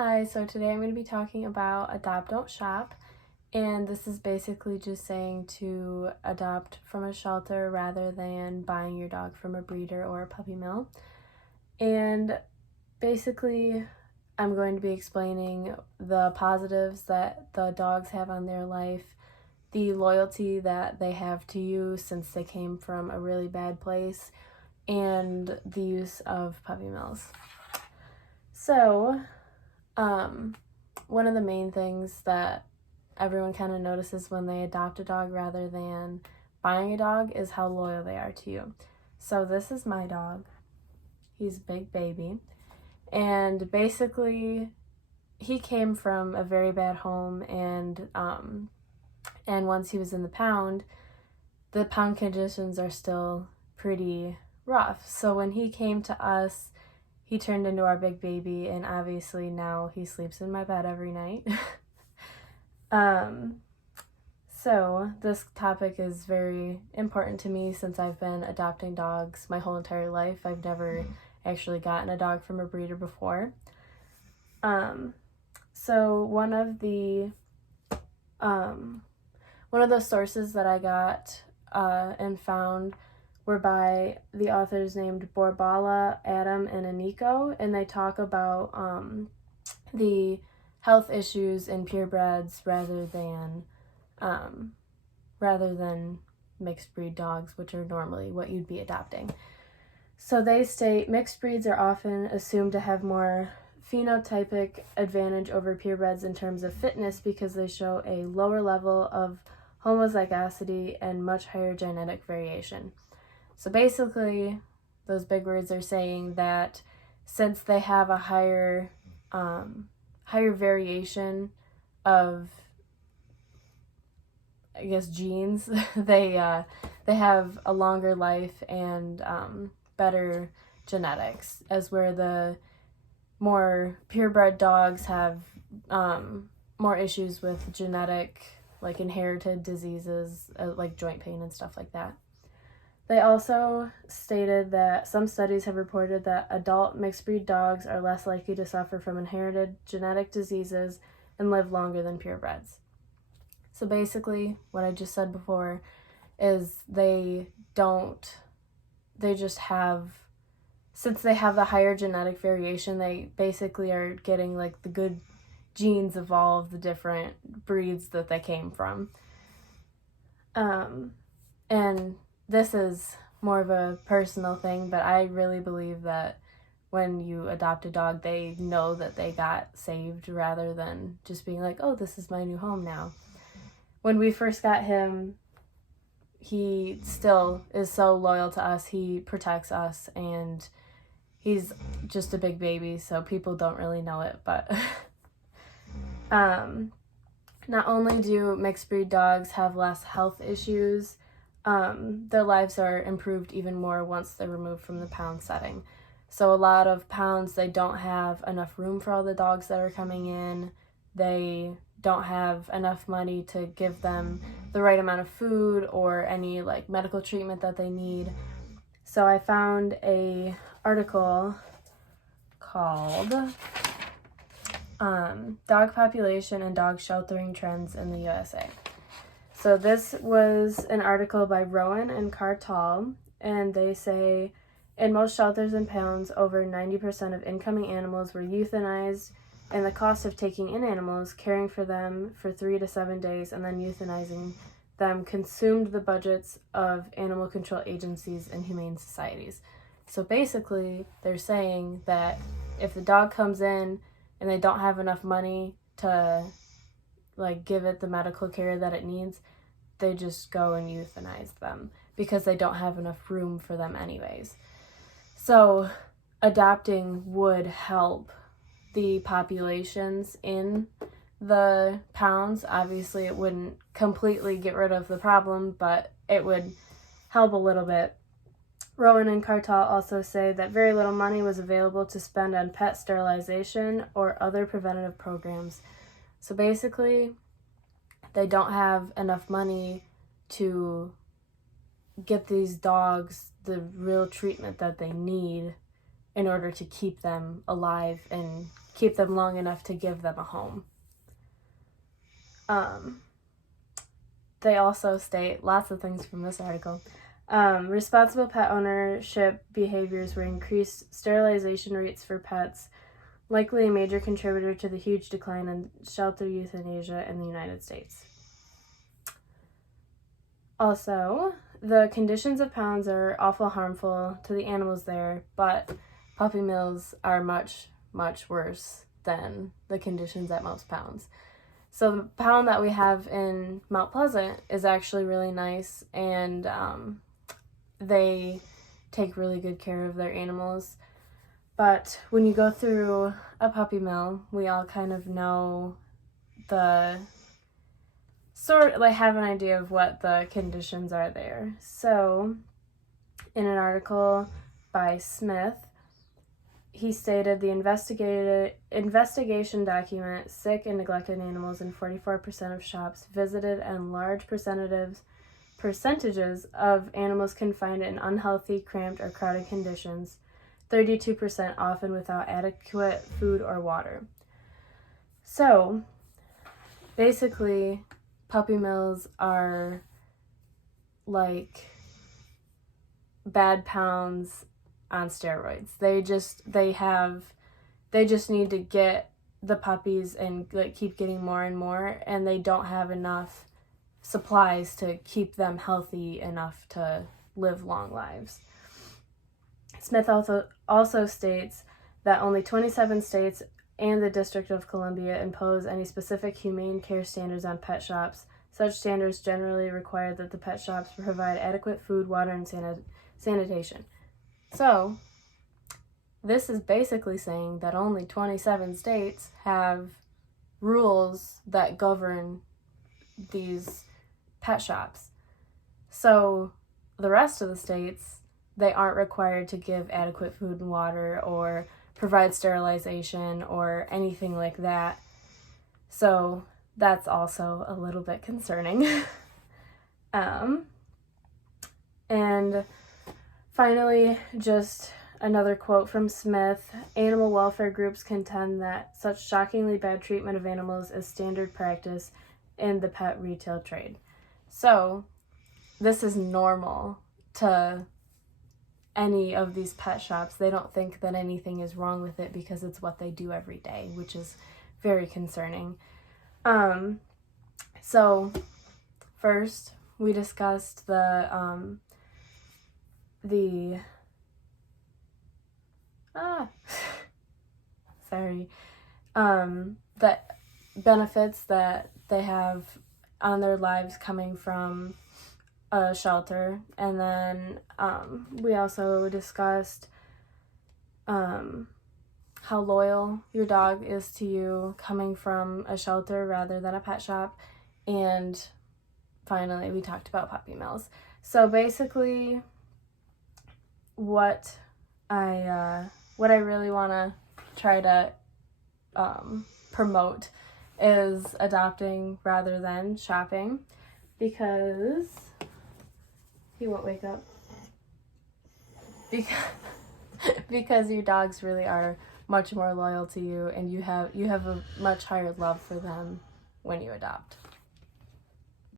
Hi, so today I'm going to be talking about adopt, don't shop, and this is basically just saying to adopt from a shelter rather than buying your dog from a breeder or a puppy mill. And basically, I'm going to be explaining the positives that the dogs have on their life, the loyalty that they have to you since they came from a really bad place, and the use of puppy mills. So, one of the main things that everyone kind of notices when they adopt a dog rather than buying a dog is how loyal they are to you. So this is my dog. He's a big baby. And basically, he came from a very bad home, and once he was in the pound conditions are still pretty rough. So when he came to us, he turned into our big baby, and obviously now he sleeps in my bed every night. So this topic is very important to me since I've been adopting dogs my whole entire life. I've never actually gotten a dog from a breeder before. So one of the sources that I got and found were by the authors named Borbala, Adam, and Aniko, and they talk about the health issues in purebreds rather than mixed breed dogs, which are normally what you'd be adopting. So they state mixed breeds are often assumed to have more phenotypic advantage over purebreds in terms of fitness because they show a lower level of homozygosity and much higher genetic variation. So basically, those big words are saying that since they have a higher variation of, I guess, genes, they have a longer life and better genetics, as where the more purebred dogs have more issues with genetic, like inherited diseases, like joint pain and stuff like that. They also stated that some studies have reported that adult mixed breed dogs are less likely to suffer from inherited genetic diseases and live longer than purebreds. So basically, what I just said before is since they have the higher genetic variation, they basically are getting like the good genes of all of the different breeds that they came from. And this is more of a personal thing, but I really believe that when you adopt a dog, they know that they got saved rather than just being like, oh, this is my new home now. When we first got him, he still is so loyal to us. He protects us, and he's just a big baby, so people don't really know it, but not only do mixed breed dogs have less health issues, their lives are improved even more once they're removed from the pound setting. So a lot of pounds, they don't have enough room for all the dogs that are coming in. They don't have enough money to give them the right amount of food or any like medical treatment that they need. So I found a article called Dog Population and Dog Sheltering Trends in the USA. So this was an article by Rowan and Cartal, and they say, in most shelters and pounds, over 90% of incoming animals were euthanized, and the cost of taking in animals, caring for them for 3 to 7 days, and then euthanizing them consumed the budgets of animal control agencies and humane societies. So basically, they're saying that if the dog comes in and they don't have enough money to like give it the medical care that it needs, they just go and euthanize them because they don't have enough room for them anyways. So adopting would help the populations in the pounds. Obviously, it wouldn't completely get rid of the problem, but it would help a little bit. Rowan and Cartal also say that very little money was available to spend on pet sterilization or other preventative programs. So basically, they don't have enough money to get these dogs the real treatment that they need in order to keep them alive and keep them long enough to give them a home. They also state lots of things from this article. Responsible pet ownership behaviors were increased sterilization rates for pets, likely a major contributor to the huge decline in shelter euthanasia in the United States. Also, the conditions of pounds are awful harmful to the animals there, but puppy mills are much, much worse than the conditions at most pounds. So the pound that we have in Mount Pleasant is actually really nice, and they take really good care of their animals. But when you go through a puppy mill, we all kind of know have an idea of what the conditions are there. So in an article by Smith, he stated the investigation document sick and neglected animals in 44% of shops visited and large percentages of animals confined in unhealthy, cramped, or crowded conditions, 32% often without adequate food or water. So, basically, puppy mills are like bad pounds on steroids. They just need to get the puppies and like keep getting more and more, and they don't have enough supplies to keep them healthy enough to live long lives. Smith also states that only 27 states and the District of Columbia impose any specific humane care standards on pet shops. Such standards generally require that the pet shops provide adequate food, water, and sanitation. So, this is basically saying that only 27 states have rules that govern these pet shops. So, the rest of the states, they aren't required to give adequate food and water or provide sterilization or anything like that. So, that's also a little bit concerning. And finally, just another quote from Smith. Animal welfare groups contend that such shockingly bad treatment of animals is standard practice in the pet retail trade. So, this is normal to any of these pet shops. They don't think that anything is wrong with it because it's what they do every day, which is very concerning. So, first, we discussed the benefits that they have on their lives coming from a shelter. And then we also discussed how loyal your dog is to you coming from a shelter rather than a pet shop. And finally, we talked about puppy mills. So basically, what I really want to try to promote is adopting rather than shopping, because he won't wake up. Because your dogs really are much more loyal to you, and you have a much higher love for them when you adopt.